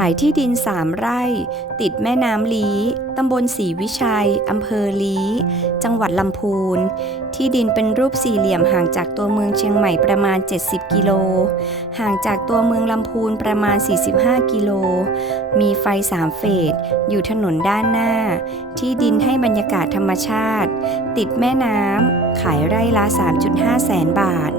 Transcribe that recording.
ขายที่ดิน3ไร่ ติดแม่น้ำลีตำบลศรีวิชัย อำเภอลี จังหวัดลำพูน ที่ดินเป็นรูปสี่เหลี่ยมห่างจากตัวเมืองเชียงใหม่ประมาณ 70 กิโล ห่างจากตัวเมืองลำพูนประมาณ 45 กิโล มีไฟสามเฟส อยู่ถนนด้านหน้า ที่ดินให้บรรยากาศธรรมชาติ ติดแม่น้ำ ขายไร่ละ 3.5 แสนบาท